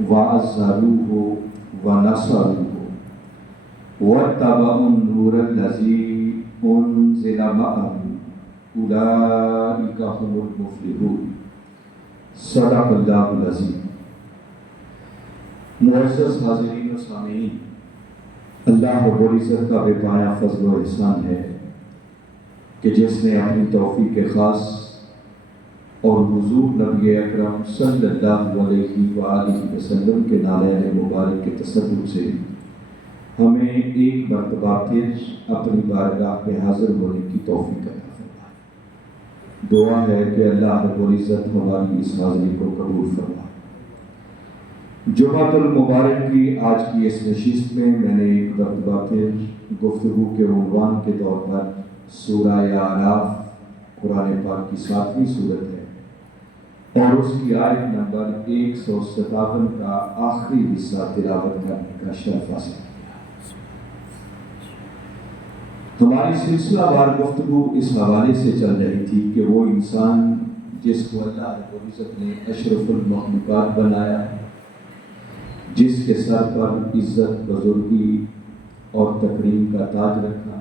وَعَزَّرُوهُ وَنَصَرُوهُ وَاتَّبَعُوا النُّورَ الَّذِي أُنزِلَ مَعَهُ أُولَٰئِكَ هُمُ الْمُفْلِحُونَ۔ صدق اللہ العظیم۔ معزز حاضرین و سامعین، اللہ رب العزت کا بے پایہ فضل و احسان ہے کہ جس نے اپنی توفیق خاص اور حضور نبی اکرم صلی اللہ علیہ وآلہ وسلم کے نالین مبارک کے تصدق سے ہمیں ایک مرتبہ پھر اپنی بارگاہ میں حاضر ہونے کی توفیق عطا فرمائے۔ دعا ہے کہ اللہ رب العزت ہماری اس حاضری کو قبول فرمائے۔ جمعۃ المبارک کی آج کی اس نشست میں نے ایک مرتبہ پھر گفتگو کے عنوان کے طور پر سورہ اعراف، قرآن پاک کی 7ویں سورت ہے اور اس کی آیت نمبر 157 کا آخری حصہ تلاوت کرنے کا شرف حاصل کیا۔ ہماری سلسلہ وار گفتگو اس حوالے سے چل رہی تھی کہ وہ انسان جس کو اللہ رب العزت نے اشرف المخلوقات بنایا، جس کے سر پر عزت، بزرگی اور تکریم کا تاج رکھا،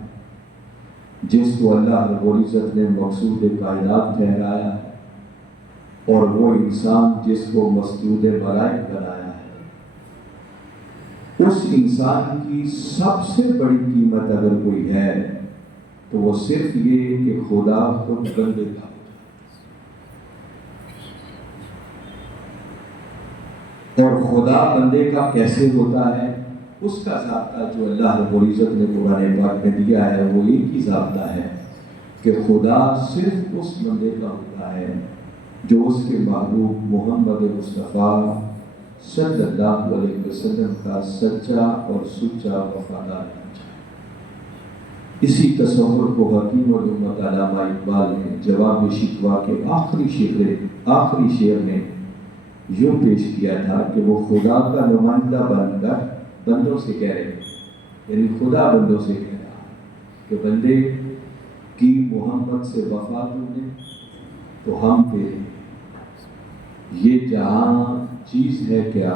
جس کو اللہ رب العزت نے مقصود کائنات ٹھہرایا ہے، اور وہ انسان جس کو مسجود ملائک بنایا ہے، اس انسان کی سب سے بڑی قیمت اگر کوئی ہے تو وہ صرف یہ کہ خدا خود بندے کا ہوتا ہے۔ اور خدا بندے کا کیسے ہوتا ہے؟ اس کا ضابطہ جو اللہ رب العزت نے قرآن پاک میں دیا ہے وہ ایک ہی ضابطہ ہے کہ خدا صرف اس بندے کا ہوتا ہے جو اس کے محبوب محمد مصطفیٰ صلی اللہ علیہ وسلم کا سچا اور سچا وفادار بن جائے۔ اسی تصور کو حکیم الامت علامہ اقبال نے جواب شکوہ کے آخری شعر میں یوں پیش کیا تھا کہ وہ خدا کا نمائندہ بن کر بندوں سے کہہ رہے ہیں، یعنی خدا بندوں سے کہہ رہا کہ بندے کی محمد سے وفا تم نے تو ہم تیرے، یہ جہاں چیز ہے کیا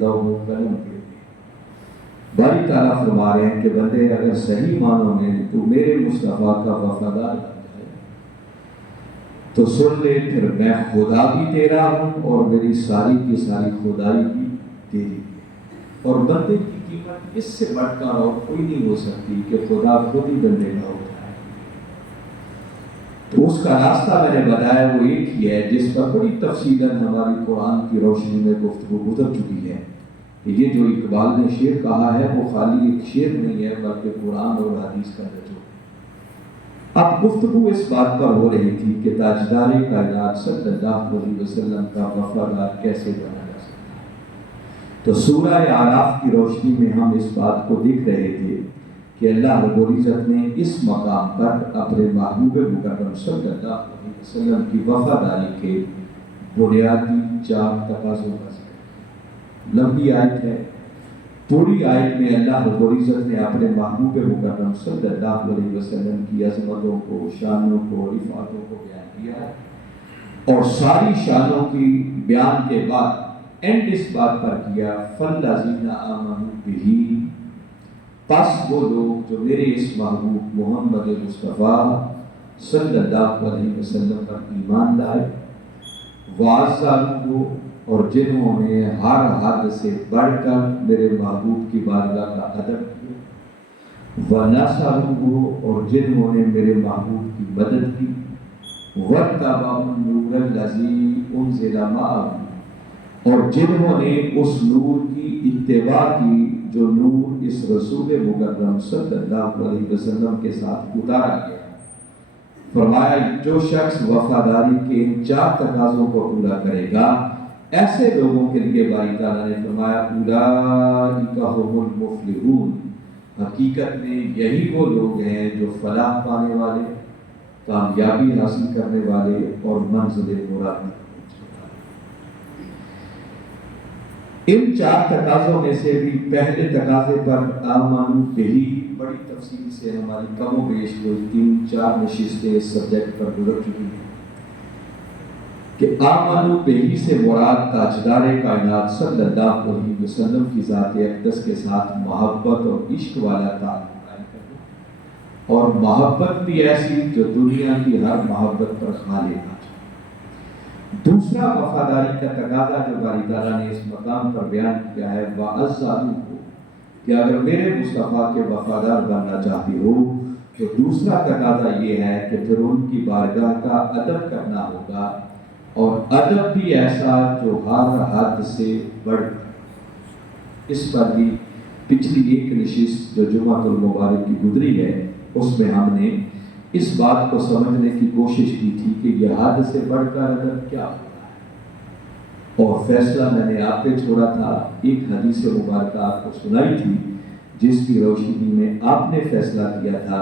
لوح و قلم کے باری تعالیٰ فرما رہے ہیں کہ بندے اگر صحیح معنوں میں تو میرے مصطفیٰ کا وفادار بن جائے تو سن لے پھر میں خدا بھی تیرا ہوں اور میری ساری کی ساری خدائی بھی تیری، اور بندے کی قیمت اس سے بڑھ کر اور کوئی نہیں ہو سکتی کہ خدا خود ہی بندے کا ہوتا ہے۔ تو اس کا راستہ میں نے بتایا وہ ایک ہی ہے جس پر بڑی تفصیلاً ہماری قرآن کی روشنی میں گفتگو گزر چکی ہے کہ یہ جو اقبال نے شعر کہا ہے وہ خالی ایک شعر نہیں ہے بلکہ قرآن اور حدیث کا نچوڑ۔ اب گفتگو اس بات پر ہو رہی تھی کہ تاجدار کائنات صلی اللہ علیہ وسلم کا وفادار کیسے بنا جا سکتا ہے۔ تو سورہ اعراف کی روشنی میں ہم اس بات کو دیکھ رہے تھے کہ اللہ رب العزت نے اس مقام پر اپنے محبوب مکرم صلی اللہ علیہ وسلم کی وفاداری کے بنیادی 4 تقاضوں کا ذکر۔ لمبی آیت ہے، پوری آیت میں اللہ رب العزت نے اپنے محبوب مکرم صلی اللہ علیہ وسلم کی عظمتوں کو، شانوں کو، رفعتوں کو بیان کیا ہے، اور ساری شانوں کی بیان کے بعد اینڈ اس بات پر کیا فَالَّذِينَ آمَنُوا بِهِ، پس وہ لوگ جو میرے اس محبوب محمد مصطفیٰ صلی اللہ علیہ وسلم پر ایمان لائے، وَعَزَّرُوهُ، اور جنہوں نے ہر حد سے بڑھ کر میرے محبوب کی بارگاہ کا ادب کیا، وَنَصَرُوهُ، اور جنہوں نے میرے محبوب کی مدد کی، وَاتَّبَعُوا النُّورَ الَّذِي أُنزِلَ مَعَهُ، اور جنہوں نے اس نور کی اتباع کی جو نور اس رسول مکرم صلی اللہ علیہ وسلم کے ساتھ اتارا گیا۔ فرمایا جو شخص وفاداری کے ان 4 تقاضوں کو پورا کرے گا، ایسے لوگوں کے لیے باری تعالیٰ نے فرمایا اولئک هم المفلحون، حقیقت میں یہی وہ لوگ ہیں جو فلاح پانے والے، کامیابی حاصل کرنے والے اور منزل مراد۔ ان 4 تقاضوں میں سے بھی پہلے تقاضے پر آمنوا بہ بڑی تفصیل سے ہماری کم و بیش کوئی 3-4 نشستیں اس سبجیکٹ پر گزر چکی ہیں۔ کہ آمنو بہی سے مراد تاجدار کائنات صلی اللہ علیہ وسلم کی ذات اقدس کے ساتھ محبت اور عشق والا تعلق قائم کرنا، اور محبت بھی ایسی جو دنیا کی ہر محبت پر غالب آ جائے۔ دوسرا وفاداری کا تقاضا جو باری تعالیٰ نے اس مقام پر بیان کیا ہے وَأَزَّادُ کو، کہ اگر میرے مصطفیٰ کے وفادار بننا چاہتی ہو تو دوسرا تقاضا یہ ہے کہ پھر ان کی بارگاہ کا ادب کرنا ہوگا، اور ادب بھی ایسا جو ہر حد سے بڑھ کر۔ اس پر بھی پچھلی ایک نشست جو جمعۃ المبارک کی گزری ہے اس میں ہم نے اس بات کو سمجھنے کی کوشش کی تھی کہ یہ حد سے بڑھ کر ادب کیا ہوتا ہے، اور فیصلہ میں نے آپ پہ چھوڑا تھا، ایک حدیث مبارکہ آپ کو سنائی تھی جس کی روشنی میں آپ نے فیصلہ کیا تھا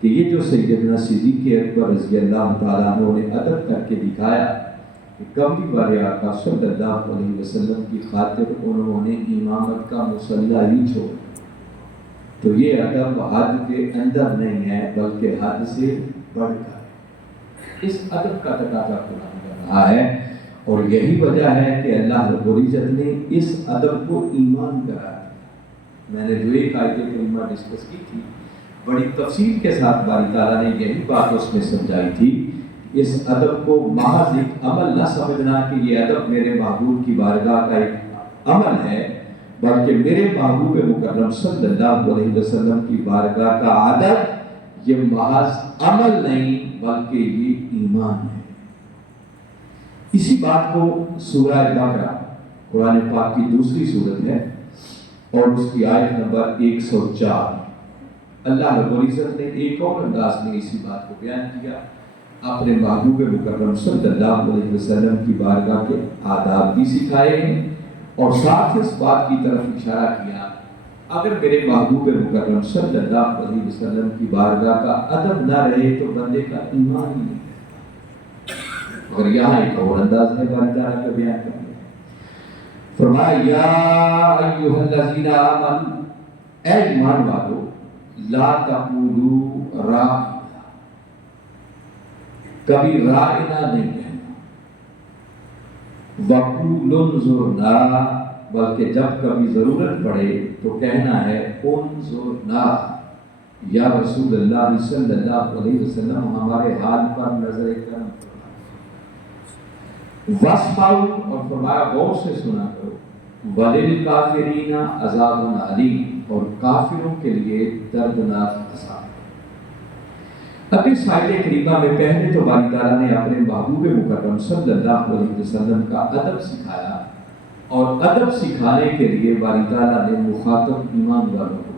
کہ یہ جو سیدنا صدیق اکبر رضی اللہ تعالیٰ عنہ نے ادب کر کے دکھایا کہ کملی والے آقا صلی اللہ علیہ وسلم کی خاطر انہوں نے امامت کا مصلی ہی چھوڑا، تو یہ ادب حد کے اندر نہیں ہے بلکہ حد سے بڑھ کر ہے۔ اس ادب کا تقاضا قرآن کر رہا ہے، اور یہی وجہ ہے کہ اللہ رب العزت نے اس ادب کو ایمان قرار دیا۔ میں نے جو ایک آیت کریمہ ڈسکس کی تھی بڑی تفصیل کے ساتھ باری تعالیٰ نے یہی بات اس میں سمجھائی تھی، اس ادب کو محض ایک عمل نہ سمجھنا کہ یہ ادب میرے محبوب کی بارگاہ کا ایک عمل ہے، بلکہ میرے محبوب مکرم صلی اللہ علیہ وسلم کی بارگاہ کا ادب یہ محض عمل نہیں بلکہ یہ ایمان ہے۔ اسی بات کو سورہ بقرہ قرآن پاک کی دوسری سورت ہے اور اس کی آیت نمبر 104، اللہ رب العزت نے ایک اور انداز میں اسی بات کو بیان کیا، اپنے محبوب مکرم صلی اللہ علیہ وسلم کی بارگاہ کے آداب بھی سکھائے ہیں، اور ساتھ اس بات کی طرف اشارہ کیا اگر میرے محبوب مکرم صلی اللہ علیہ وسلم کی بارگاہ کا ادب نہ رہے تو بندے کا ایمان ہی نہیں رہتا۔ اور یہاں ایک اور انداز ہے باری تعالیٰ کا بیان کرنے، فرمایا یا ایھا الذین آمنوا، اے ایمان والو، لا تقولوا راعنا، کبھی راعنا نہیں کہنا، وقولوا انظرنا، بلکہ جب کبھی ضرورت پڑے تو کہنا ہے انظرنا، یا رسول اللہ صلی اللہ علیہ وسلم ہمارے حال پر نظر کرم فرمائیں، واسمعوا، اور فرمایا غور سے سنا کرو، وللکافرین عذاب علیم، اور کافروں کے لیے دردناک عذاب۔ اب اس آیت کریمہ میں پہلے تو باری تعالیٰ نے اپنے محبوب مکرم صلی اللہ علیہ وسلم کا ادب سکھایا، اور ادب سکھانے کے لیے باری تعالیٰ نے مخاطب ایمان والوں کو،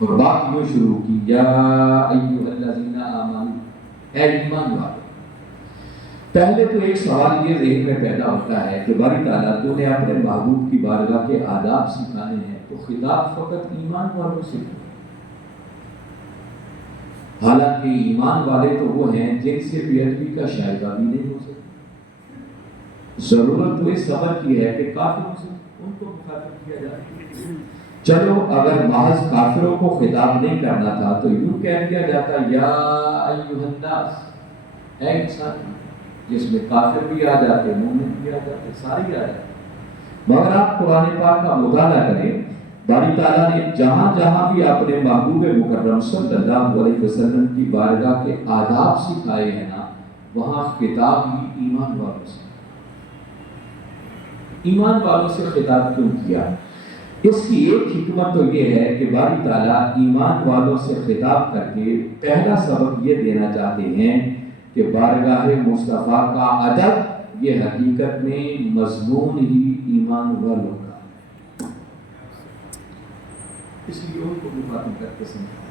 اور بات یوں شروع کی یا ایھا الذین آمنوا، اے ایمان والوں۔ پہلے تو ایک سوال یہ ذہن میں پیدا ہوتا ہے کہ باری تعالیٰ تو نے اپنے محبوب کی بارگاہ کے آداب سکھانے ہیں تو خطاب فقط ایمان والوں سے کیوں؟ حالانکہ ایمان والے تو وہ ہیں جن سے بے ادبی کا شائبہ بھی نہیں ہو سکتا۔ ضرورت تو اس صبر کی ہے کہ کافروں سے ان کو مخاطب کیا جائے۔ چلو اگر محض کافروں کو خطاب نہیں کرنا تھا تو یوں کہہ دیا جاتا یا ایھا الناس، اے انسان، جس میں کافر بھی آ جاتے، مومن بھی آ جاتے، سارے آ جاتے۔ مگر آپ قرآن پاک کا مطالعہ کریں، باری تعالیٰ نے جہاں جہاں بھی اپنے محبوب مکرم صلی اللہ علیہ وسلم کی بارگاہ کے آداب سکھائے ہیں نا، وہاں خطاب ہی ایمان والوں سے، ایمان والوں سے خطاب کیوں کیا؟ اس کی ایک حکمت تو یہ ہے کہ باری تعالیٰ ایمان والوں سے خطاب کر کے پہلا سبق یہ دینا چاہتے ہیں کہ بارگاہ مصطفیٰ کا ادب یہ حقیقت میں مضمون ہی ایمان والوں کا، اس لیے ان کو مخاطب کر کے سمجھایا۔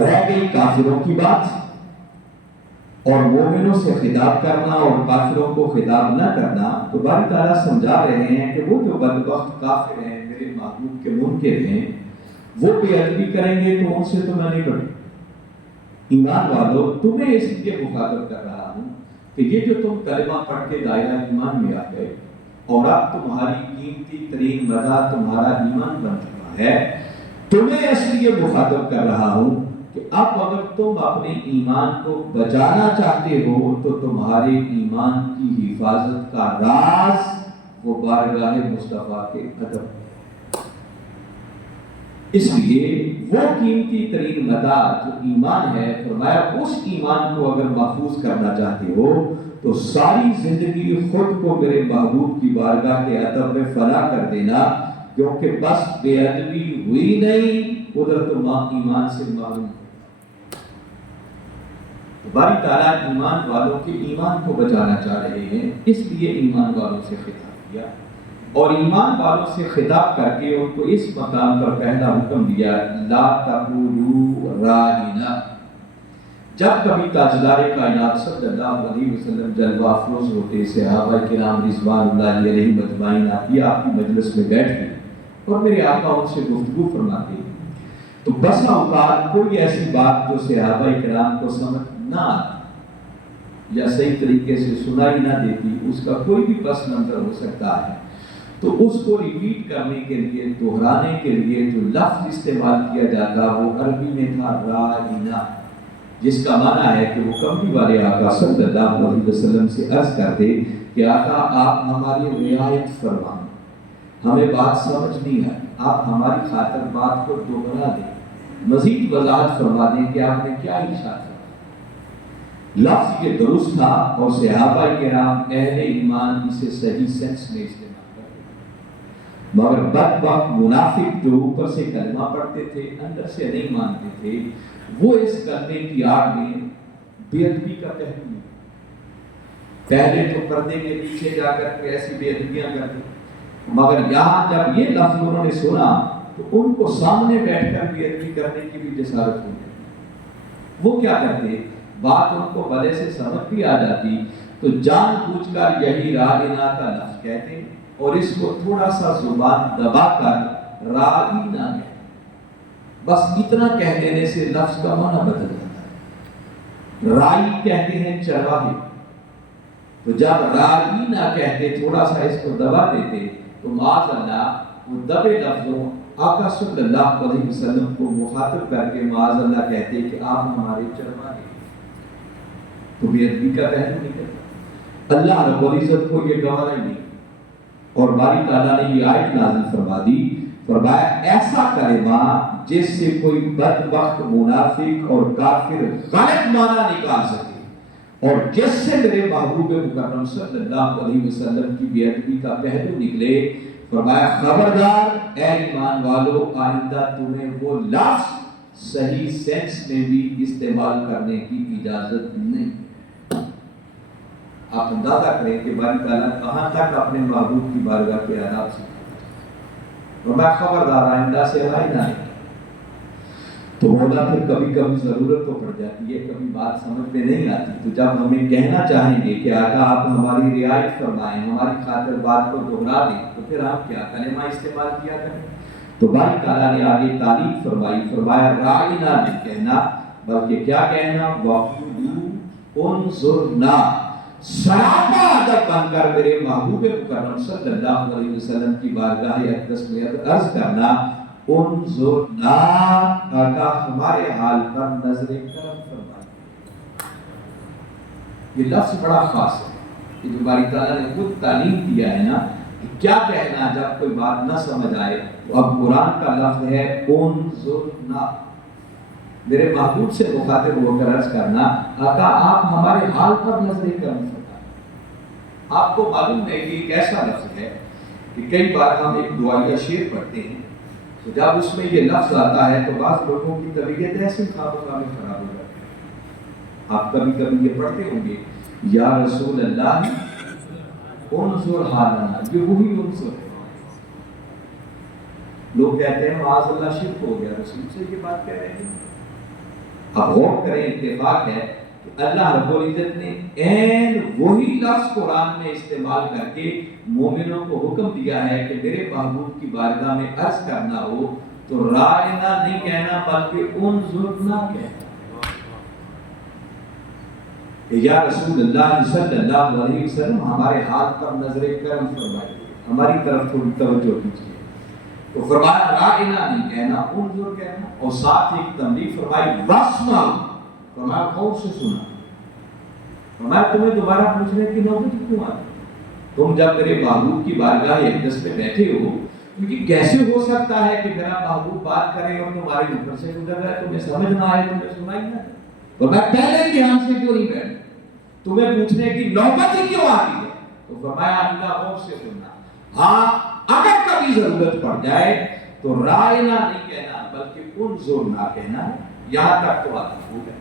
رہ گئی کافروں کی بات، اور مومنوں سے خطاب کرنا اور کافروں کو خطاب نہ کرنا، تو باری تعالیٰ سمجھا رہے ہیں کہ وہ جو بدبخت کافر ہیں، میرے محبوب کے منکر ہیں، وہ بے ادبی کریں گے تو ان سے تو میں نہیں ڈرتا۔ ایمان والو، تمہیں اس لیے مخاطب کر رہا ہوں کہ یہ جو تم کلمہ پڑھ کے دائرہ ایمان میں آ گئے اور اب تمہاری قیمتی ترین مزہ تمہارا ایمان بن چکا ہے، تمہیں اس لیے مخاطب کر رہا ہوں کہ اب اگر تم اپنے ایمان کو بچانا چاہتے ہو تو تمہارے ایمان کی حفاظت کا راز وہ بارگاہ مصطفیٰ کے ادب، اس لیے وہ قیمتی ترین متاع جو ایمان ہے، فرمایا اس ایمان کو اگر محفوظ کرنا چاہتے ہو تو ساری زندگی خود کو میرے محبوب کی بارگاہ کے ادب میں فنا کر دینا، کیونکہ بس بے ادبی ہوئی نہیں ادھر تو ایمان سے معلوم ہے۔ باری تعالیٰ ایمان والوں کے ایمان کو بچانا چاہ رہے ہیں، اس لیے ایمان والوں سے خطاب کیا، اور ایمان والوں سے خطاب کر کے ان کو اس مقام پر پہلا حکم دیا، لا تقولوا راعنا۔ جب کبھی تاجدار کائنات صلی اللہ علیہ وسلم جلوہ افروز ہوتے، صحابہ کرام رضوان اللہ علیہم اجمعین آتی آپ کی مجلس میں بیٹھتے اور میرے آقا ان سے گفتگو فرماتے، تو بسا اوقات کوئی ایسی بات جو صحابہ کرام کو سمجھ نہ آتی یا صحیح طریقے سے سنائی نہ دیتی، اس کا کوئی بھی پس منظر ہو سکتا ہے، تو اس کو ریپیٹ کرنے کے لیے، دہرانے کے لیے جو لفظ استعمال کیا جاتا وہ عربی میں تھا راعنا، جس کا معنی ہے کہ وہ کملی والے آقا صلی اللہ علیہ وسلم سے عرض کرتے کہ آقا آپ ہماری رعایت فرمائیں، ہمیں بات سمجھ نہیں آئی، آپ ہماری خاطر بات کو دوہرا دیں، مزید وضاحت فرما دیں کہ آپ نے کیا ارشاد فرمایا۔ لفظ یہ درست تھا اور صحابہ کرام اہل ایمان اسے صحیح سینس میں استعمال کرتے، مگر بدبخت منافق جو اوپر سے کلمہ پڑھتے تھے اندر سے نہیں مانتے تھے، وہ اس کلمے کی آڑ میں بے ادبی کا پہلو نہیں، پہلے تو پردے کے پیچھے جا کر کے ایسی بے ادبیاں کرتے، مگر یہاں جب یہ لفظ انہوں نے سنا تو ان کو سامنے بیٹھ کر بے ادبی کرنے کی بھی جسارت ہو گئی۔ وہ کیا کرتے، بات ان کو بھلے سے سمجھ بھی آ جاتی تو جان بوجھ کر یہی راعنا کا لفظ کہتے اور اس کو تھوڑا سا زبان دبا کر راعنا کہتے، بس اتنا کہہ دینے سے لفظ کا معنی بدل جاتا ہے۔ رائی کہتے ہیں چرواہے، تو جب راعنا کہتے تھوڑا سا اس کو دبا دیتے تو معاذ اللہ وہ دبے لفظوں آقا صلی اللہ علیہ وسلم کو مخاطب کر کے معاذ اللہ کہتے کہ آپ ہمارے چرواہے، تو بے ادبی کا پہلو نہیں کرتا۔ اللہ رب العزت کو یہ گوارا ہی نہیں، اور باری تعالیٰ نے یہ آیت نازل فرما دی، فرمایا ایسا کلمہ جس سے کوئی بدبخت منافق اور کافر غلط معنی نکال سکے اور جس سے میرے محبوب مکرم صلی اللہ علیہ وسلم کی بے ادبی کا پہلو نکلے، فرمایا خبردار اے ایمان والو، آئندہ تمہیں وہ لفظ صحیح سینس میں بھی استعمال کرنے کی اجازت نہیں۔ آپ اندازہ کریں کہ باری تعالیٰ کہاں تک اپنے محبوب کی بارگاہ کے آداب سے، فرمایا خبردار آئندہ سے رائے نہ لیں۔ تو مولا پھر کبھی کبھی ضرورت تو پڑ جاتی ہے، کبھی بات سمجھ میں نہیں آتی، تو جب ہمیں کہنا چاہیں گے کہ آقا آپ ہماری رعایت فرمائیں، ہماری خاطر بات کو دوہرا دیں، تو پھر آپ کیا کلمہ استعمال کیا کریں؟ تو باری تعالیٰ نے آگے تعلیم فرمائی، فرمایا راعنا نہیں کہنا بلکہ کیا کہنا، وَقُولُوا انظُرْنَا، سراپا ادب بن کر میرے محبوب مکرم صلی اللہ علیہ وسلم کی بارگاہ اقدس میں عرض کرنا، انظرنا، آقا ہمارے حال پر نظر کرم فرمائے۔ یہ لفظ بڑا خاص ہے کہ جو باری تعالیٰ نے خود تعلیم دیا ہے نا کہ کیا کہنا جب کوئی بات نہ سمجھ آئے، تو اب قرآن کا لفظ ہے انظرنا، میرے محبوب سے مخاطب ہو کر عرض کرنا، آقا آپ ہمارے حال پر نظر کرم فرمائیں۔ آپ کو معلوم ہے کہ ایک ایسا لفظ ہے کہ کئی بار ہم ایک دعائیہ شعر پڑھتے ہیں، تو جب اس میں یہ لفظ آتا ہے تو بعض لوگوں کی طبیعت ایسے خاموشی میں خراب ہو جاتی ہے۔ آپ کبھی کبھی یہ پڑھتے ہوں گے، یا رسول اللہ انظر حالنا، یہ وہی انظر ہے۔ لوگ کہتے ہیں معاذ اللہ شرک ہو گیا، رسول سے یہ بات کہہ رہے ہیں۔ اب غور کریں، اتفاق ہے کہ اللہ رب العزت نے عین وہی لفظ قرآن میں استعمال کر کے مومنوں کو حکم دیا ہے کہ میرے محبوب کی بارگاہ میں عرض کرنا ہو تو راعنا نہیں کہنا بلکہ انظرنا کہنا۔ یا رسول اللہ صلی اللہ علیہ وسلم ہمارے حال پر نظر کرم فرمائیے، ہماری طرف تھوڑی توجہ کیجیے۔ تو فرمایا رائنا نہیں کہنا، انظر کہنا، اور ساتھ ایک تنبیہ فرمائی واسمع، فرمایا غور سے سنا۔ فرمایا تمہیں دوبارہ پوچھنے کی نوبت کیوں آتی؟ تم جب میرے محبوب کی بارگاہ اقدس میں بیٹھے ہو، کیونکہ کیسے ہو سکتا ہے کہ میرا محبوب بات کرے اور تمہارے اوپر سے گزر رہا ہے، تمہیں سمجھ نہ آئے، تمہیں سنائی نہ دے؟ فرمایا پہلے دھیان سے کیوں نہیں بیٹھے؟ تمہیں پوچھنے کی نوبت ہی کیوں آتی ہے؟ تو فرمایا اللہ غور سے سننا، ہاں اگر کبھی ضرورت پڑ جائے تو رائنا نہیں کہنا بلکہ انظر نہ کہنا، یہاں تک تو آتا ہو گیا۔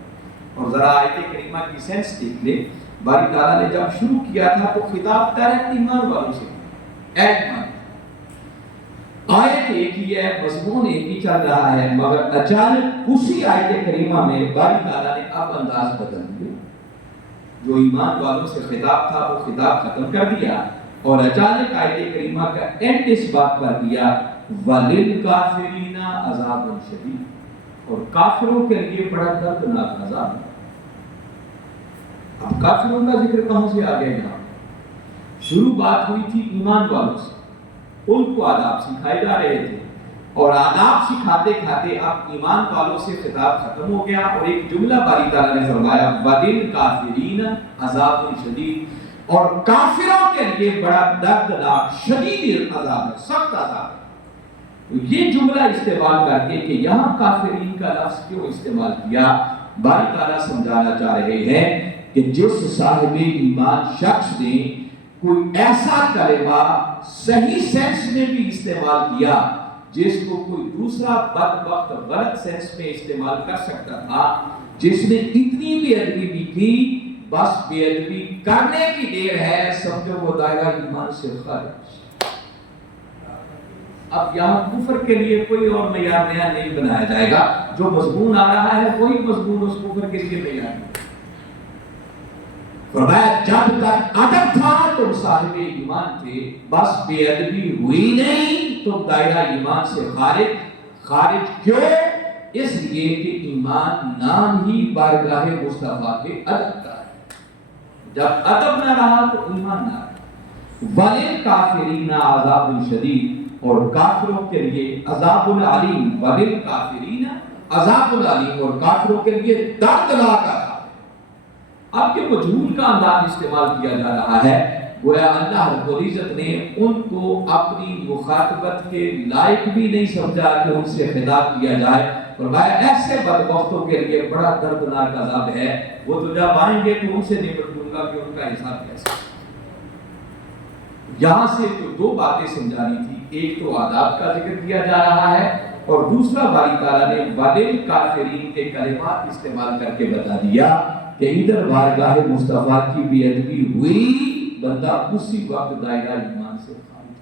اور ذرا آیت کریمہ کی سینس دیکھ لیں، باری تعالیٰ نے جب شروع کیا تھا تو خطاب ڈائریکٹ ایمان والوں سے، اے ایمان، آیت ایک ہی ہے، مضمون ایک ہی چل رہا ہے، مگر اچانک اسی آیت کریمہ میں باری تعالیٰ نے اب انداز بدل دیا۔ جو ایمان والوں سے خطاب تھا وہ خطاب ختم کر دیا، اور اچانک آیت کریمہ کا اینڈ اس بات پر دیا وَلِلْكَافِرِينَ عَذَابٌ شَدِيدٌ، اور کافروں کے لیے بڑا دردناک عذاب ہے۔ اب کافروں کا ذکر کہاں سے آ گیا؟ یہاں شروع بات ہوئی تھی ایمان والوں سے، ان کو آداب سکھائے جا رہے تھے، اور آداب سکھاتے کھاتے اب ایمان والوں سے خطاب ختم ہو گیا، اور ایک جملہ باری تعالیٰ نے فرمایا وَلِلْكَافِرِينَ عَذَابٌ شَدِيدٌ، اور کافروں کے لیے بڑا دردناک شدید عذاب ہے، سخت عذاب ہے۔ یہ جملہ استعمال کر کے کہ یہاں کافرین کا لفظ کیوں استعمال کیا، باری تعالیٰ سمجھانا چاہ رہے ہیں کہ جس صاحب ایمان شخص نے کوئی ایسا کلمہ صحیح سینس میں بھی استعمال کیا جس کو کوئی دوسرا بدبخت غلط سینس میں استعمال کر سکتا تھا، جس نے اتنی بے ادبی بھی کی، بس بے ادبی کرنے کی دیر ہے، سمجھو وہ دائرہ ایمان سے خارج۔ اب یہاں کفر کے لیے کوئی اور معیار نیا نہیں بنایا جائے گا، جو مضمون آ رہا ہے وہی مضمون اس کفر کے لیے معیار ہے۔ فرمایا جب تک ادب تھا تم صاحب ایمان تھے، بس بے ادبی ہوئی نہیں تم دائرہ ایمان سے خارج کیوں؟ اس لیے کہ ایمان نام ہی بارگاہ مصطفیٰ کے ادب کا ہے، جب ادب نہ رہا تو ایمان نہ رہا۔ وَلِلْكَافِرِينَ عَذَابٌ شَدِيدٌ، اور کافروں کے لیے عذاب العلیم، وَلِلْكَافِرِينَ عذاب العلیم، اور کافروں کے لیے دردناک عذاب۔ اب یہ مجہول کا انداز استعمال کیا جا رہا ہے، گویا اللہ رب العزت نے ان کو اپنی مخاطبت کے لائق بھی نہیں سمجھا کہ ان سے خطاب کیا جائے۔ فرمایا ایسے بدبختوں کے لیے بڑا دردناک عذاب ہے، وہ تو جب آئیں گے تو ان سے نمٹ دوں گا کہ ان کا حساب کیسا۔ یہاں سے جو دو باتیں سمجھانی تھی، ایک تو آداب کا ذکر کیا جا رہا ہے، اور دوسرا باری تعالیٰ نے وَلِلْكَافِرِينَ کے کلمات استعمال کر کے بتا دیا کہ ادھر بارگاہ مصطفیٰ کی بے ادبی ہوئی، بندہ اسی وقت دائرہ ایمان سے خارج۔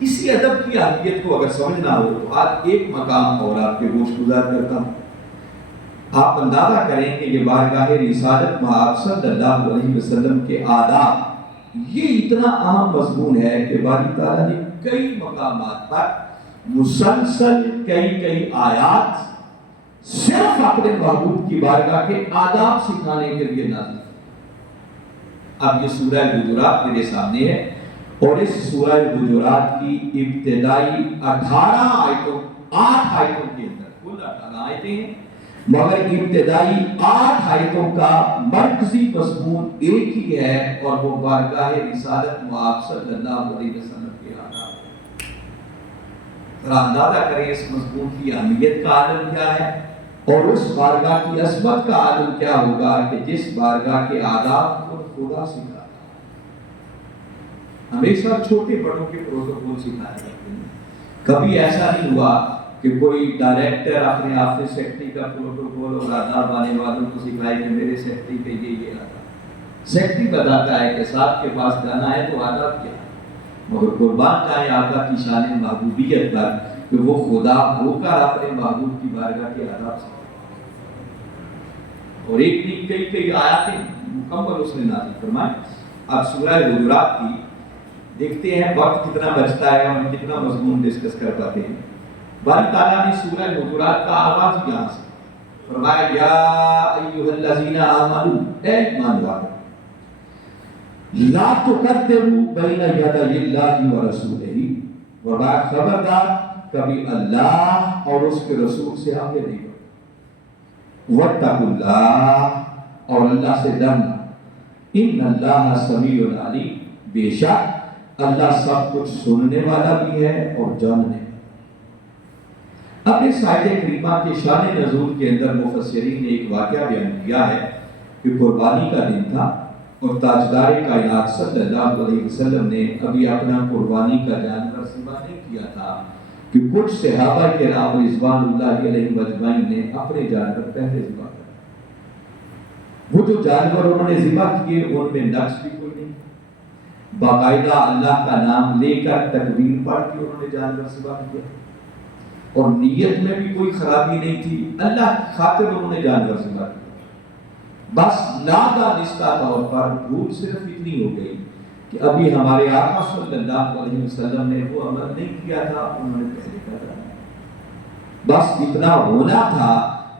اسی ادب کی اہمیت کو اگر سمجھنا ہو تو آج ایک مقام اور آپ کے گوش گزار کرتا ہوں۔ آپ اندازہ کریں کہ یہ بارگاہ رسالت محمد صلی اللہ علیہ وسلم کے آداب، یہ اتنا اہم مضمون ہے کہ باری تعالیٰ نے کئی مقامات پر مسلسل کئی آیات صرف اپنے محبوب کی بارگاہ کے آداب سکھانے کے لیے نازل کی۔ اب یہ سورہ حجرات میرے سامنے ہے، اور اس سورہ حجرات کی ابتدائی 8 آیتوں کے اندر، کل 18 آیتیں ہیں، مگر ابتدائی 8 آیتوں کا مرکزی مضمون ایک ہی ہے، اور وہ بارگاہ رسالت محمد صلی اللہ علیہ وسلم کے آداب۔ ذرا اندازہ کریں اس مضمون کی اہمیت کا عالم کیا ہے، اور اس بارگاہ کی عظمت کا عالم کیا ہوگا کہ جس بارگاہ کے آداب خود خدا سکھاتا ہے۔ ہمیشہ چھوٹے بڑوں کے پروٹوکول سکھائے جاتے ہیں، کبھی ایسا نہیں ہوا کہ کوئی ڈائریکٹر اپنے آفس سیکرٹری کا پروٹوکول اور آداب آنے والوں کو سکھائے کہ میرے سیکرٹری کے یہ آداب۔ سیکرٹری بتاتا ہے کہ صاحب کے پاس جانا ہے تو آداب کیا ہے، مگر قربان جائیں آقا کی شان محبوبیت پر کہ وہ خدا ہو کر اپنے محبوب کی بارگاہ کے آداب سے، اور ایک نہیں کئی آیاتیں مکمل اس نے نازل فرمائے۔ اب سورہ حجرات کی دیکھتے ہیں وقت کتنا بچتا ہے، ہم کتنا مضمون ڈسکس کر پاتے ہیں۔ باری تعالیٰ نے سورہ حجرات کا آغاز یہاں سے فرمایا، یا ایھا الذین آمنوا، اے ایمان والو، لا تقدموا بین یدی اللہ ورسولہ، ورنہ خبردار کبھی اللہ اور اس کے رسول سے آگے نہیں بڑھو۔ واتقوا اللہ، اور اللہ سے ڈرنا، ان اللہ سمیع علیم، بے شک اللہ سب کچھ سننے والا بھی ہے اور جاننے۔ اب اس آیت کریمہ کے شان نزول کے اندر مفسرین نے ایک واقعہ بیان کیا ہے کہ قربانی کا دن تھا اور تاجدار کائنات صلی اللہ علیہ وسلم نے ابھی اپنا قربانی کا جانور ذبح نہیں کیا تھا کہ کچھ صحابہ کرام رضوان اللہ علیہم اجمعین نے اپنے جانور پہلے ذبح کر، وہ جو جانور انہوں نے ذبح کیے ان میں نقص بھی کوئی نہیں، باقاعدہ اللہ کا نام لے کر تکبیر پڑھ کے انہوں نے جانور ذبح کیا، اور نیت میں بھی کوئی خرابی نہیں تھی، اللہ کی خاطر انہوں نے جانور ذبح کیا۔ بس نادانستہ طور پر بھول صرف اتنی ہو گئی کہ ابھی ہمارے آقا صلی اللہ علیہ وسلم نے وہ عمل نہیں کیا تھا، انہوں نے پہلے کر دیا۔ بس اتنا ہونا تھا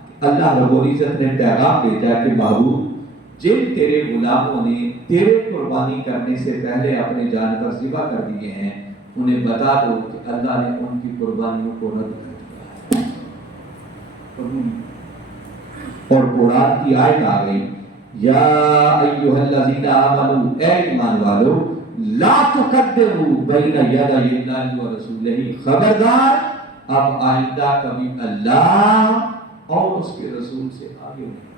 کہ اللہ رب العزت نے پیغام بھیجا کہ محبوب، جن تیرے غلاموں نے تیرے قربانی کرنے سے پہلے اپنے جانور ذبح کر دیے ہیں انہیں بتا دو کہ اللہ نے ان کی قربانیوں کو رد کر دیا۔ اور قرآن کی آیت آ گئی، یا ایھا الذین آمنوا، اے ایمان والو، لا تقدموا بین یدی اللہ ورسولہ، خبردار اب آئندہ کبھی اللہ اور اس کے رسول سے آگے نہیں۔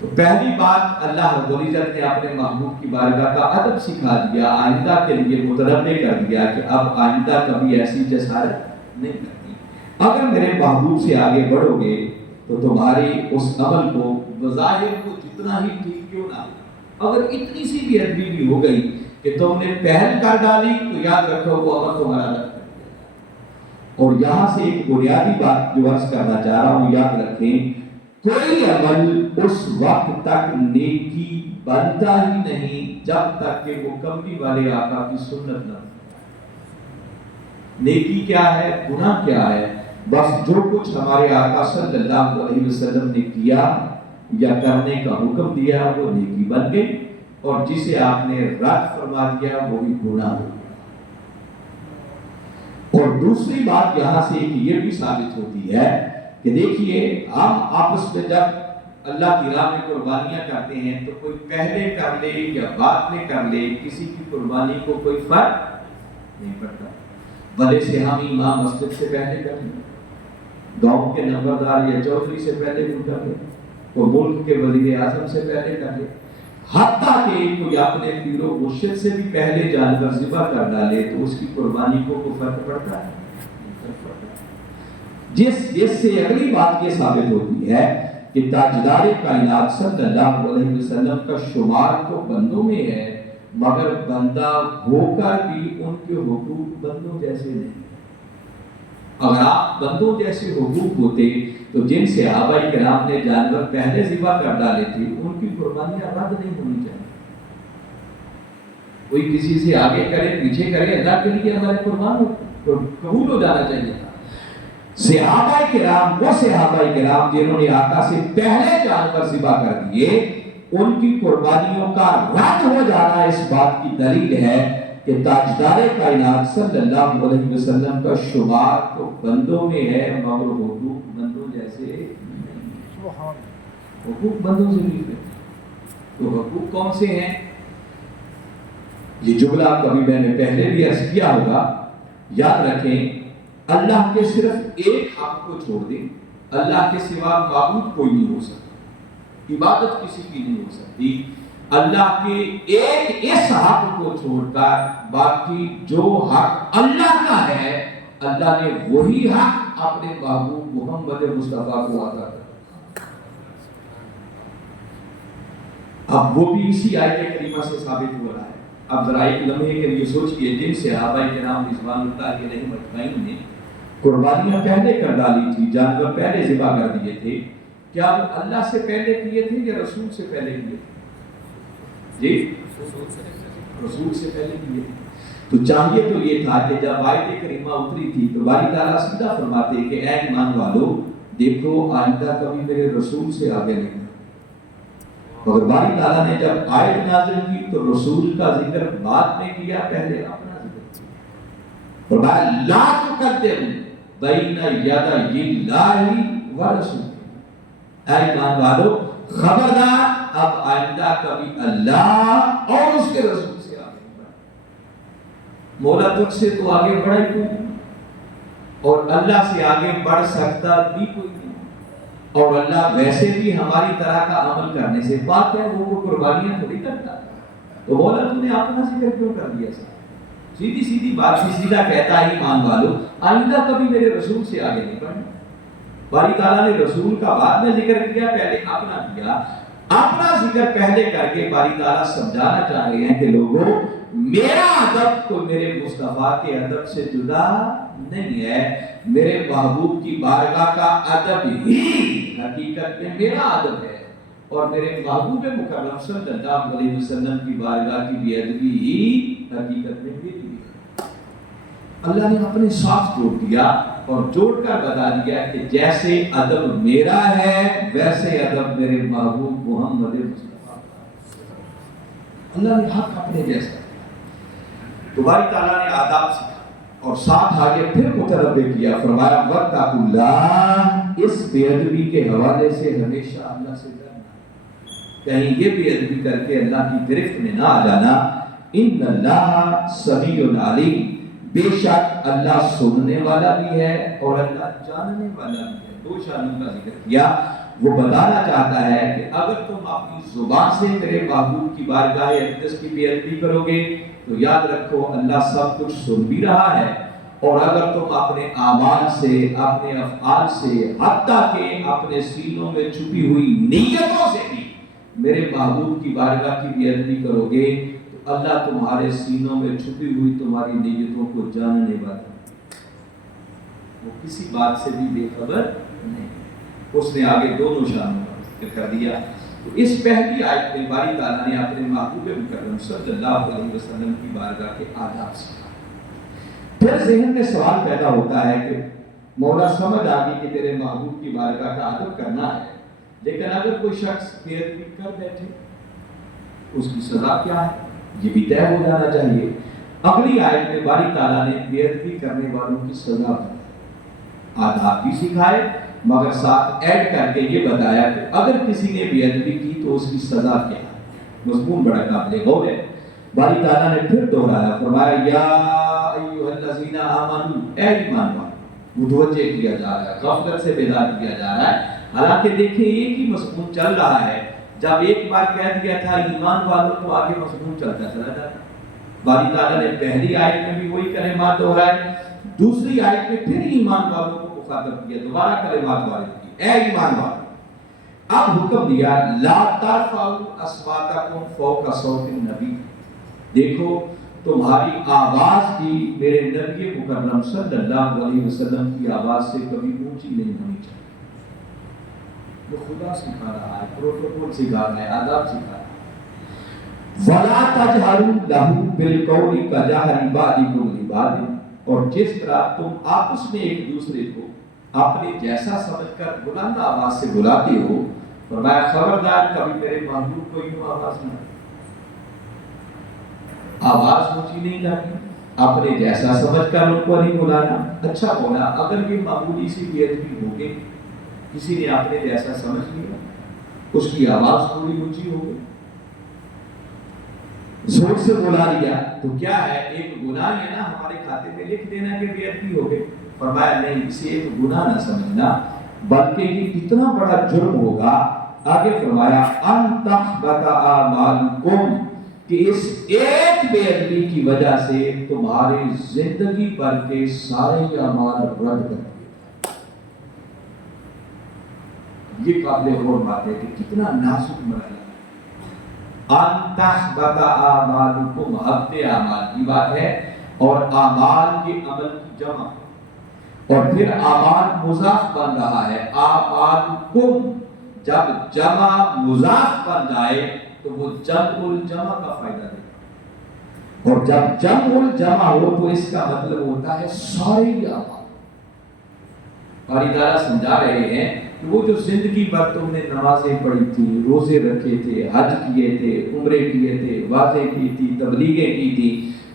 تو پہلی بات اللہ رب العزت نے اپنے محبوب کی بارگاہ کا ادب سکھا دیا، آئندہ کے لیے متنبع کر دیا کہ اب آئندہ کبھی ایسی جسارت نہیں کرنی۔ اگر میرے محبوب سے آگے بڑھو گے تو تمہاری اس عمل کو بظاہر کو جتنا ہی ٹھیک کیوں نہ ہو، اگر اتنی سی بھی ادبی بھی ہو گئی کہ تم نے پہل کر ڈالی تو یاد رکھو وہ عمل تمہارا رد کر دیا۔ اور یہاں سے ایک بنیادی بات جو عرض کرنا چاہ رہا ہوں، یاد رکھیں، کوئی عمل اس وقت تک نیکی بنتا ہی نہیں جب تک کہ وہ کملی والے آقا کی سنت نہ ہو۔ نیکی کیا ہے، گناہ کیا ہے، بس جو کچھ ہمارے آقا صلی اللہ علیہ وسلم نے کیا یا کرنے کا حکم دیا وہ نیکی بن گئی، اور جسے آپ نے رد فرما دیا وہ بھی گناہ ہو گیا۔ اور دوسری بات یہاں سے یہ بھی ثابت ہوتی ہے کہ دیکھیے، ہم آپس میں جب اللہ کی راہ میں قربانیاں کرتے ہیں تو کوئی پہلے کر لے یا بعد میں کر لے، کسی کی قربانی کو کوئی فرق نہیں پڑتا۔ بھلے سے ہم امام مسجد سے پہلے کر لیں، گاؤں کے نمبردار یا چودھری سے پہلے بھی کر لیں، کوئی ملک کے وزیر اعظم سے پہلے کر لیں، حتیٰ کہ کوئی اپنے پیر و مرشد سے بھی پہلے جانور ذبح کر ڈالے تو اس کی قربانی کو کوئی فرق پڑتا ہے؟ جس سے اگلی بات یہ ثابت ہوتی ہے کہ تاجدار کائنات صلی اللہ علیہ وسلم کا شمار تو بندوں میں ہے، مگر بندہ ہو کر بھی ان کے حقوق بندوں جیسے نہیں۔ اگر آپ بندوں جیسے حقوق ہوتے تو جن صحابہ کرام نے جانور پہلے ذبح کر ڈالے تھے ان کی قربانیاں رد نہیں ہونی چاہیے۔ کوئی کسی سے آگے کرے پیچھے کرے، اللہ کے لیے ہمارے قربان قبول ہو جانا چاہیے تھا۔ صحابہ کرام، وہ صحابہ کرام جنہوں نے آقا سے پہلے جانور ذبح کر دیے، ان کی قربانیوں کا رد ہو جانا اس بات کی دلیل ہے کہ تاجدار کائنات صلی اللہ علیہ وسلم کا شمار تو بندوں میں ہے، مگر حقوق بندوں جیسے نہیں۔ حقوق بندوں سے بھی ہے، تو حقوق کون سے ہیں؟ یہ جملہ کبھی میں نے پہلے بھی عرض کیا ہوگا، یاد رکھیں، اللہ کے صرف ایک حق کو چھوڑ دیں، اللہ کے سوا معبود کوئی نہیں ہو سکتا، عبادت کسی کی نہیں ہو سکتی۔ اللہ کے ایک اس حق کو چھوڑ کر باقی جو حق اللہ کا ہے، اللہ نے وہی حق اپنے محبوب محمد مصطفیٰ کو عطا کیا۔ اب وہ بھی اسی آیت کریمہ سے ثابت ہو رہا ہے۔ اب ذرا ایک لمحے کے لیے سوچئے، جن صحابہ کرام رضوان اللہ علیہم اجمعین نے قربانیاں پہلے کر ڈالی تھی، جانور پہلے ذبح کر دیے تھے، کیا وہ اللہ سے پہلے کیے تھے یا رسول سے پہلے کیے تھے؟ جی رسول سے پہلے کیے تھے۔ تو چاہیے تو یہ تھا کہ جب آیت کریمہ اتری تھی تو باری تعالیٰ سیدھا فرماتے کہ اے ایمان والو، دیکھو آئندہ کبھی میرے رسول سے آگے نہیں۔ مگر باری تعالیٰ نے جب آیت نازل کی تو رسول کا ذکر بعد میں کیا، پہلے اپنا ذکر۔ فرمایا لا تقدم بین یدی اللہ و رسول، اے ایمان والو خبردار اب آئندہ کبھی اللہ اور اس کے رسول سے آگے نہیں بڑھنا۔ مولا تجھ سے تو آگے بڑھا ہی کوئی نہیں، اور اللہ سے آگے بڑھ سکتا بھی کوئی نہیں، اور اللہ ویسے بھی ہماری طرح کا عمل کرنے سے پاک ہے، وہ کوئی قربانیاں تھوڑی کرتا ہے۔ تو مولا تم نے اپنا ذکر کیوں کر دیا سر؟ سیدھی سیدھی بات سیدھا کہتا ہے ایمان والو آئندہ کبھی میرے رسول سے آگے نہیں بڑھنا۔ باری تعالیٰ نے رسول کا بعد میں ذکر کیا، پہلے اپنا کیا۔ اپنا ذکر پہلے کر کے باری تعالیٰ سمجھانا چاہ رہے ہیں کہ لوگوں میرا ادب تو میرے مصطفیٰ کے ادب سے جدا نہیں ہے، میرے محبوب کی بارگاہ کا ادب ہی حقیقت میں میرا ادب ہے، اور میرے محبوب مکرم صلی اللہ علیہ وسلم کی بارگاہ کی بے ادبی ہی حقیقت میں میری ہے۔ اللہ نے اپنے ساتھ جوڑ دیا اور جوڑ کر بتا دیا کہ جیسے ادب میرا ہے ویسے ادب میرے محبوب محمد مصطفیٰ۔ اللہ نے حق اپنے جیسا، تو باری تعالیٰ نے آداب سکھا اور ساتھ آگے پھر متنبہ کیا، فرمایا وَاتَّقُوا اللَّهَ، اس بے ادبی کے حوالے سے ہمیشہ اللہ سے ڈرنا، کہیں یہ بے ادبی کر کے اللہ کی گرفت میں نہ آ جانا۔ ان اللہ سمیع علیم، بے شک اللہ سننے والا بھی ہے اور اللہ جاننے والا بھی ہے۔ دو شانوں کا ذکر کیا۔ وہ بتانا چاہتا ہے کہ اگر تم اپنی زبان سے میرے محبوب کی بارگاہ اقدس کی بے ادبی کرو گے تو یاد رکھو اللہ سب کچھ سن بھی رہا ہے، اور اگر تم اپنے اعمال سے، اپنے افعال سے، حتیٰ کہ اپنے سینوں میں چھپی ہوئی نیتوں سے بھی میرے محبوب کی بارگاہ کی بے ادبی کرو گے تو اللہ تمہارے سینوں میں چھپی ہوئی تمہاری نیتوں کو جاننے والا ہے، وہ کسی بات سے بھی بے خبر نہیں۔ اس نے آگے دونوں شانوں کا ذکر کر دیا۔ تو اس پہلی آیت میں باری تعالیٰ نے اپنے محبوب مکرم صلی اللہ علیہ وسلم کی بارگاہ کے آداب سکھائے۔ پھر ذہن میں سوال پیدا ہوتا ہے کہ مولا سمجھ آ گئی کہ تیرے محبوب کی بارگاہ کا ادب کرنا ہے، لیکن اگر کوئی شخص بے ادبی کر بیٹھے اس کی سزا کیا ہے، یہ بھی طے ہو جانا چاہیے۔ اگلی آیت میں باری تعالیٰ نے بے ادبی کرنے والوں کی سزا بتائی، آداب بھی سکھائے، مگر ساتھ ایڈ کر کے یہ بتایا کہ اگر کسی نے بے ادبی کی تو اس کی سزا کیا ہے۔ مضمون بڑا قابل غور ہے۔ باری تعالیٰ نے پھر دہرایا، فرمایا یا ایھا الذین آمنوا، اے ایمان والو، متوجہ کیا جا رہا ہے، غفلت سے بیدار کیا جا رہا ہے۔ حالانکہ دیکھیں ایک ہی مضمون چل رہا ہے، جب ایک بار کہہ دیا تھا ایمان والوں تو آگے مضمون چلتا چلا جاتا۔ باری تعالیٰ نے پہلی آیت میں بھی وہی کلمات دہرائے، دوسری آیت میں پھر ایمان والوں کو مخاطب کیا، دوبارہ کلمات وارد کی، اے ایمان والو۔ اب حکم دیا لا ترفعوا اصواتکم فوق صوت النبی، دیکھو تمہاری آواز بھی میرے نبی مکرم صلی اللہ علیہ وسلم کی آواز سے کبھی اونچی نہیں ہونی چاہیے۔ وہ خدا سکھا رہا ہے، پروٹوکول سکھا رہا ہے، آداب سکھا رہا ہے۔ وَلَا تَجْهَرُوا لَهُ بِالْقَوْلِ كَجَهْرِ بَعْضِكُمْ لِبَعْضٍ، اور جس طرح تم آپس میں ایک دوسرے کو اپنے جیسا سمجھ کر بلند آواز سے بلاتے ہو، فرمایا خبردار کبھی میرے محبوب کو یوں آواز نہ، آواز اونچی نہیں کرنی، اپنے جیسا سمجھ کر ان کو نہیں بلانا۔ اچھا بولا اگر یہ معمولی سی بے ادبی ہو گئی، کسی نے اپنے جیسا سمجھ لیا، اس کی آواز تھوڑی اونچی ہو گئی، زور سے بلا لیا، تو کیا ہے ایک گناہ ہے نا ہمارے کھاتے میں لکھ دینا کہ بے ادبی ہو گئی۔ فرمایا نہیں، اسے ایک گناہ نہ سمجھنا بلکہ یہ اتنا بڑا جرم ہوگا۔ آگے فرمایا ان تحبط اعمالکم، کہ اس ایک بے ادبی کی وجہ سے تمہاری زندگی بھر کے سارے اعمال رد کر دیے۔ یہ قابل غور بات ہے کہ کتنا نازک مرحلہ ان تحبط اعمالکم، حبط اعمال کی بات ہے، اور اعمال کے عمل کی جمع، اور پھر اعمال مضاف بن رہا ہے، اعمالکم جب جمع مضاف بن جائے تو وہ جمع الجمع کا فائدہ دے، اور جب جمع الجمع ہو تو اس کا مطلب ہوتا ہے سارے اعمال۔ اور ادارہ سمجھا رہے ہیں کہ وہ جو زندگی بھر تم نے نمازیں پڑھی تھی، روزے رکھے تھے، حج کیے تھے، عمرے کیے تھے، وعظیں کی تھی، تبلیغیں کی تھی،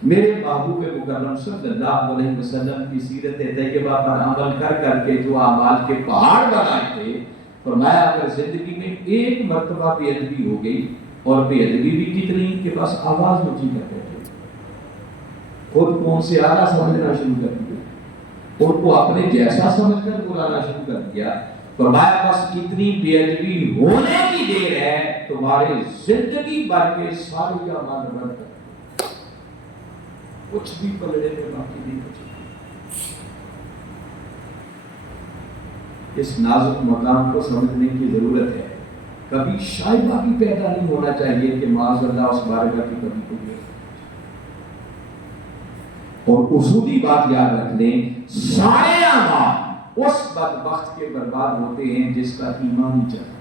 میرے محبوب مکرم صلی اللہ علیہ وسلم کی سیرت طیبہ پر عمل کر کر کے جو اعمال کے پہاڑ بنائے تھے، فرمایا اگر زندگی میں ایک مرتبہ بے ادبی ہو گئی، اور بے ادبی بھی کتنی کہ بس آواز اونچی کرتے تھے، خود کو ان سے اعلیٰ سمجھنا شروع کر دیا، ان کو اپنے جیسا سمجھ کر بلانا شروع کر دیا، فرمایا بس اتنی بے ادبی ہونے کی دیر ہے، تمہارے زندگی بھر کے سارے اعمال رد کر کچھ بھی پلڑے میں باقی نہیں بچے۔ اس نازک مقام کو سمجھنے کی ضرورت ہے، کبھی شائبہ بھی پیدا نہیں ہونا چاہیے کہ معاذ اللہ اس بارگاہ کی کبھی کوئی، اور اصولی بات یاد رکھ لیں، سارے اعمال اس بدبخت کے برباد ہوتے ہیں جس کا ایمان ہی چلا جائے،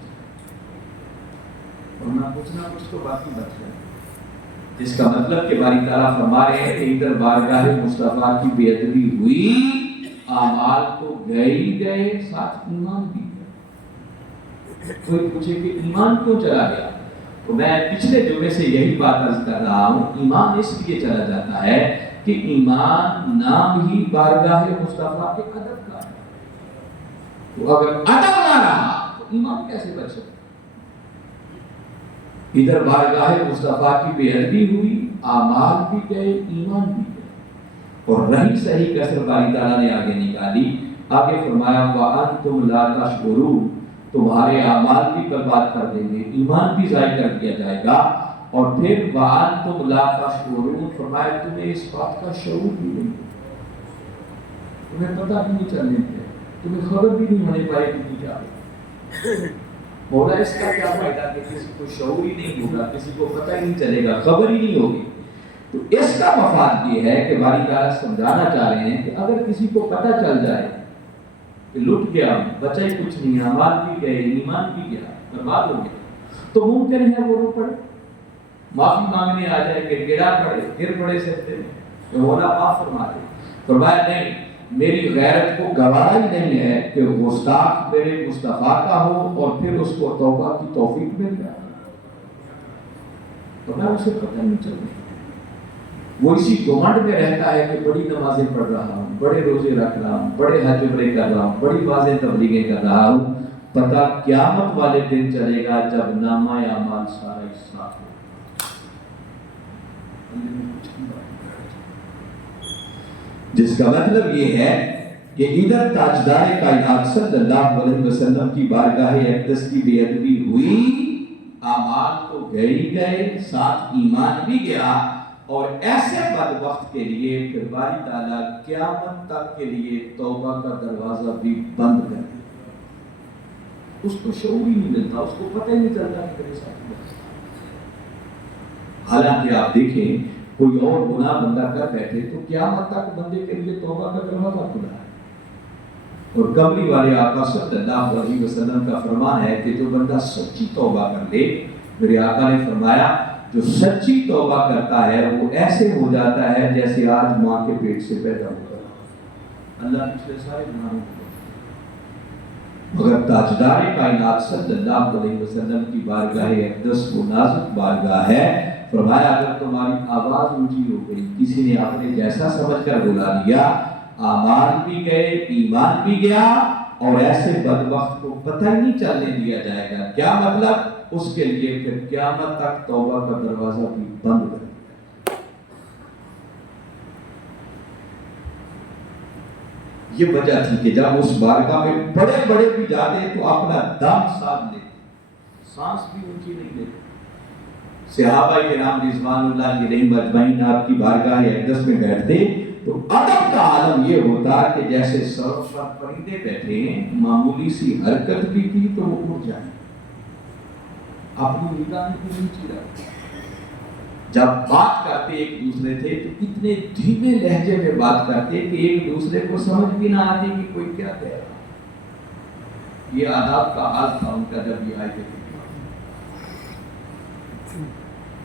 ورنہ کچھ نہ کچھ تو باقی بچ جائے، جس کا مطلب کہ باری تعالیٰ فرما رہے ہیں کہ ادھر بارگاہ مصطفیٰ کی بے ادبی ہوئی، اعمال تو گئے ہی گئے، ساتھ ایمان بھی گئے۔ کوئی پوچھے کہ ایمان کیوں چلا گیا، تو میں پچھلے جمعے سے یہی بات عرض کر رہا ہوں، ایمان اس لیے چلا جاتا ہے کہ ایمان نام ہی بارگاہ مصطفیٰ کے ادب کا ہے، تو اگر ادب نہ رہا تو ایمان کیسے بچ سکتا؟ ادھر بارگاہ مصطفیٰ کی بے ادبی ہوئی، اعمال بھی گئے، ایمان بھی گئے، اور رہی صحیح کسر باری تعالیٰ نے آگے نکالی، آگے فرمایا وَأَنْتُمْ لَا تَشْعُرُونَ، تمہارے اعمال بھی برباد کر دیں گے، ایمان بھی ضائع کر دیا جائے گا، اور پھر وَأَنْتُمْ لَا تَشْعُرُونَ، فرمایا تمہیں اس بات کا شعور بھی نہیں، تمہیں پتہ بھی نہیں چلنے دے، تمہیں خبر بھی نہیں ہونے پائے کہ کیا ہے۔ مولا اس کا کیا فائدہ کہ کسی کو شعور ہی نہیں ہوگا، کسی کو پتہ ہی نہیں چلے گا، خبر ہی نہیں ہوگی۔ تو اس کا مفاد یہ ہے کہ باری تعالیٰ سمجھانا چاہ رہے ہیں کہ اگر کسی کو پتہ چل جائے کہ لٹ گیا، بچا ہی کچھ نہیں، اعمال بھی گئے، ایمان بھی گیا، برباد ہو گیا، تو ممکن ہے وہ رو پڑے، معافی مانگنے آ جائے کہ گڑا پڑے، گر پڑے سجدے میں کہ مولا معاف فرما دے، فرمایا نہیں، میری غیرت کو گوارا ہی نہیں ہے کہ گستاخ میرے مصطفیٰ کا ہو اور پھر اس کو توبہ کی توفیق مل جائے، تو میں اسے پتہ نہیں چلتا، وہ اسی گھمنڈ میں رہتا ہے کہ بڑی نمازیں پڑھ رہا ہوں، بڑے روزے رکھ رہا ہوں، بڑے حج عمرے کر رہا ہوں، بڑی واضح تبلیغیں کر رہا ہوں، پتہ قیامت والے دن چلے گا جب نامہ اعمال سارا ایک ساتھ ہو، جس کا مطلب یہ ہے کہ ادھر تاجدار کائنات صلی اللہ علیہ وسلم کی بارگاہ اقدس کی بے ادبی ہوئی، اعمال تو گئے ہی گئے، ساتھ ایمان بھی گیا، اور ایسے بدبخت کے لیے پھر باری تعالیٰ قیامت تک کے لیے توبہ کا دروازہ بھی بند کر دیا، اس کو شعور ہی نہیں ملتا، اس کو پتہ ہی نہیں چلتا کہ میرے ساتھ کیا۔ حالانکہ آپ دیکھیں کوئی اور گناہ بندہ کر بیٹھے تو قیامت تک بندے کے لیے توبہ کا دروازہ کھلا ہے، اور قبری والے آقا صلی اللہ علیہ وسلم کا فرمان ہے کہ جو بندہ سچی توبہ کر لے، میرے آقا نے فرمایا جو سچی توبہ کرتا ہے وہ ایسے ہو جاتا ہے جیسے آج ماں کے پیٹ سے پیدا ہوا، اللہ پچھلے سارے گناہوں کو، مگر تاجدار کائنات صلی اللہ علیہ وسلم کی بارگاہ اقدس وہ نازک بارگاہ ہے، فرمایا اگر تمہاری آواز اونچی ہو گئی، کسی نے اپنے جیسا سمجھ کر بلا لیا، اعمال بھی گئے، ایمان بھی گیا، اور ایسے بدبخت کو پتہ ہی نہیں چلنے دیا جائے گا، کیا مطلب؟ اس کے لیے پھر قیامت تک توبہ کا دروازہ بھی بند کر دیا۔ یہ وجہ تھی کہ جب اس بارگاہ میں بڑے بڑے بھی جاتے تو اپنا دم ساتھ لیتے، سانس بھی اونچی نہیں لیتے۔ صحابہ کرام رضوان اللہ علیہم اجمعین آپ کی بارگاہ اقدس میں بیٹھتے تو ادب کا عالم یہ ہوتا کہ جیسے سر پر پرندے بیٹھے ہیں، معمولی سی حرکت بھی کی تو وہ اڑ جائیں، اپنی نگاہ کو نیچی رکھتے، جب بات کرتے ایک دوسرے سے تو اتنے دھیمے لہجے میں بات کرتے کہ ایک دوسرے کو سمجھ بھی نہ آتی کہ کوئی کیا کہہ رہا۔ یہ آداب کا حال تھا ان کا جب یہ آیتیں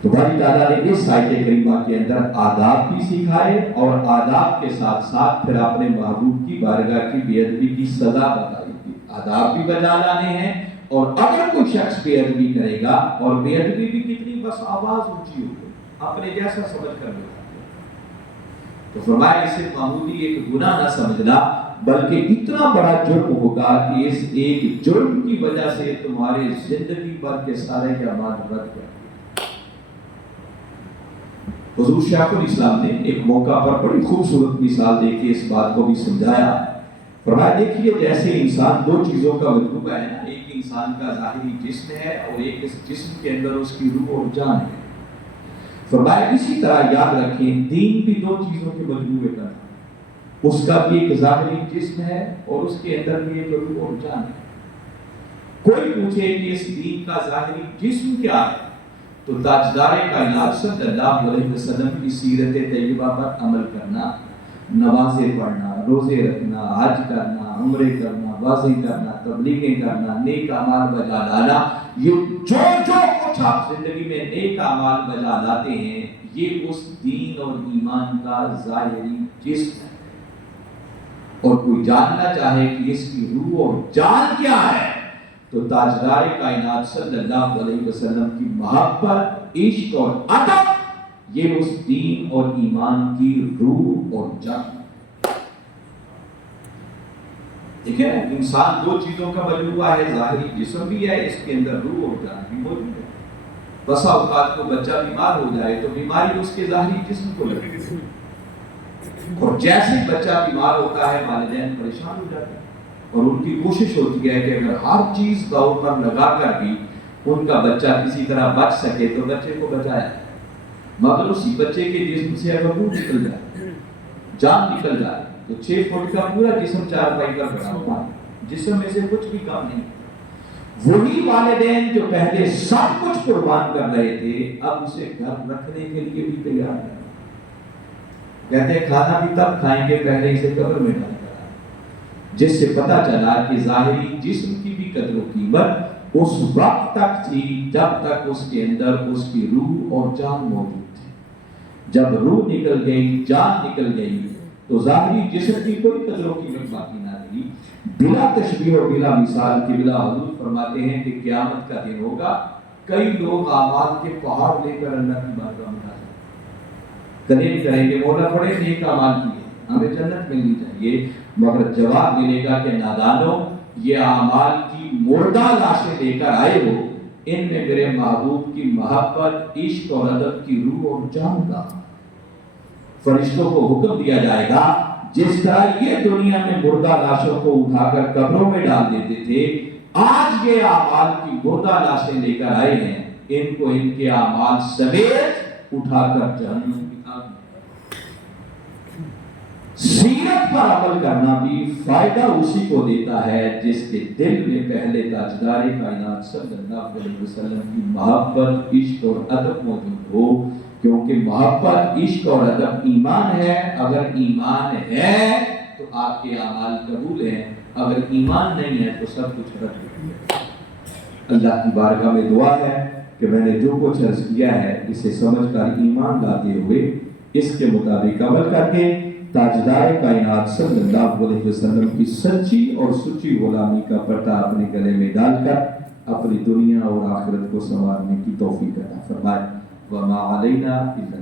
تو باری تعالیٰ نے اس آیت کریمہ کے اندر آداب بھی سکھائے، اور آداب کے ساتھ ساتھ پھر اپنے محبوب کی بارگاہ کی بے ادبی کی سزا بتائی تھی۔ آداب بھی بجا لانے ہیں، اور اگر کوئی شخص بے ادبی کرے گا، اور بے ادبی بھی کتنی، بس آواز اونچی ہو گئی، اپنے جیسا سمجھ کر بتا تو فرمایا اسے معمولی ایک گناہ نہ سمجھنا، بلکہ اتنا بڑا جرم ہوگا کہ اس ایک جرم کی وجہ سے تمہارے زندگی بھر کے سارے اعمال رد کر۔ حضور شیخ الاسلام نے ایک موقع پر بڑی خوبصورت مثال دے کے اس بات کو بھی سمجھایا۔ فرمایا دیکھیے جیسے انسان دو چیزوں کا مجموعہ ہے نا، ایک انسان کا ظاہری جسم ہے اور ایک اس جسم کے اندر اس کی روح اور جان ہے۔ فرمایا اسی طرح یاد رکھیں دین بھی دو چیزوں کے مجموعے کا ہے، اس کا بھی ایک ظاہری جسم ہے اور اس کے اندر بھی ایک روح اور جان ہے۔ کوئی پوچھے کہ اس دین کا ظاہری جسم کیا ہے تو تاجدار کائنات صلی اللہ علیہ وسلم کی سیرت طیبہ پر عمل کرنا، نمازیں پڑھنا، روزے رکھنا، حج کرنا، عمرے کرنا، وعظیں کرنا، تبلیغیں کرنا، نیک اعمال بجا لانا، یہ جو کچھ آپ زندگی میں نیک اعمال بجا لاتے ہیں یہ اس دین اور ایمان کا ظاہری جسم ہے۔ اور کوئی جاننا چاہے کہ اس کی روح اور جان کیا ہے تو تاجدار کائنات صلی اللہ علیہ وسلم کی محبت، عشق اور ادب یہ اس دین اور ایمان کی روح اور جان۔ دیکھیں انسان دو چیزوں کا مجموعہ ہے، ظاہری جسم بھی ہے، اس کے اندر روح اور جان بھی موجود ہے۔ بسا اوقات کو بچہ بیمار ہو جائے تو بیماری اس کے ظاہری جسم کو لگتی ہے، اور جیسے بچہ بیمار ہوتا ہے والدین پریشان ہو جاتے ہیں اور ان کی کوشش ہوتی ہے کہ اگر ہر چیز دور پر لگا کر بھی ان کا بچہ کسی طرح بچ سکے تو بچے کو بچایا، مگر اسی بچے کے جسم سے اگر روح نکل جائے، جان نکل جائے تو 6 فٹ کا پورا جسم 4 پائی کا بنا ہوا ہے، جسم میں سے کچھ بھی کم نہیں۔ وہی والدین جو پہلے سب کچھ قربان کر رہے تھے اب اسے گھر رکھنے کے لیے بھی تیار ہے، کہتے ہیں کھانا بھی تب کھائیں گے پہلے اسے قبر میں ڈال کر، جس سے پتہ چلا کہ ظاہری جسم کی بھی قدر و قیمت اس وقت تک تھی جب تک اس کے اندر اس کی روح اور جان موجود تھی۔ جب روح نکل گئی، جان نکل گئی تو ظاہری جسم کی کوئی قدر و قیمت باقی نہ رہی۔ بلا تشبیہ و بلا مثال کے بلا حضور فرماتے ہیں کہ قیامت کا دن ہوگا، کئی لوگ اعمال کے پہاڑ لے کر اللہ کی بارگاہ میں حاضر کلیم کریں گے، مولا پڑے نیک اعمال کیے، ہمیں جنت ملنی چاہیے، مگر جواب ملے گا کہ نادانو یہ اعمال کی مردہ لاشیں لے کر آئے ہو، ان میں میرے محبوب کی محبت، عشق اور ادب کی روح اور جان کا۔ فرشتوں کو حکم دیا جائے گا جس طرح یہ دنیا میں مردہ لاشوں کو اٹھا کر قبروں میں ڈال دیتے تھے، آج یہ اعمال کی مردہ لاشیں لے کر آئے ہیں، ان کو ان کے اعمال سمیت اٹھا کر جہنم کی آگ میں۔ سیرت پر عمل کرنا بھی فائدہ اسی کو دیتا ہے جس کے دل میں پہلے تاجدار کائنات صلی اللہ علیہ وسلم کی محبت، عشق اور ادب موجود ہو، کیونکہ محبت، عشق اور ادب ایمان ہے۔ اگر ایمان ہے تو آپ کے اعمال قبول ہیں، اگر ایمان نہیں ہے تو سب کچھ رد ہے۔ اللہ کی بارگاہ میں دعا ہے کہ میں نے جو کچھ عرض کیا ہے اسے سمجھ کر ایمان لاتے ہوئے اس کے مطابق عمل کر کے تاجدار کائنات صلی اللہ علیہ وسلم کی سچی اور سچی غلامی کا پٹا اپنے گلے میں ڈال کر اپنی دنیا اور آخرت کو سنوارنے کی توفیق عطا فرمائے۔ وما علینا الا